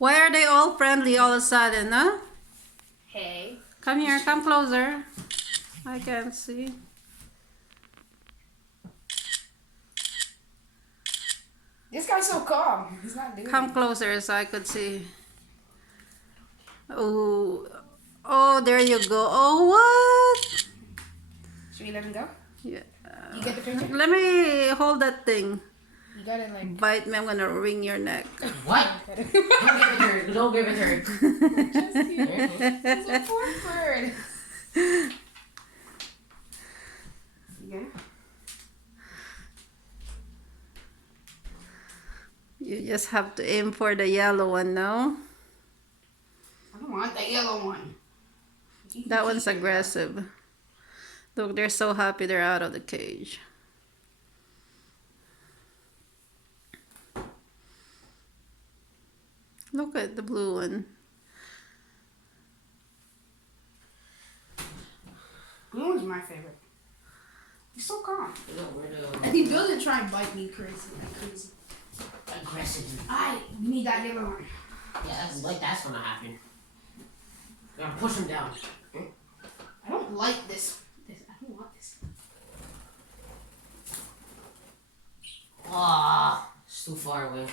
Why are they all friendly all of a sudden, huh? Hey. Come here, come closer. I can't see. This guy's so calm. He's not doing Come it. closer so I could see. Oh, oh, there you go. Oh, what? Should we let him go? Yeah. You get the picture? Let me hold that thing. You gotta like... Bite me, I'm gonna wring your neck. What? Don't give it to her. Don't give it to her. Just here. It's a poor bird. Yeah. You just have to aim for the yellow one now. I don't want the yellow one. That one's aggressive. Look, they're so happy they're out of the cage. Look at the blue one. Blue one's my favorite. He's so calm. And And he doesn't try and bite me crazy. aggressive. We need that yellow one. Yeah, that's gonna happen. You're gonna push him down. I don't like this. I don't want this. Ah, it's too far away.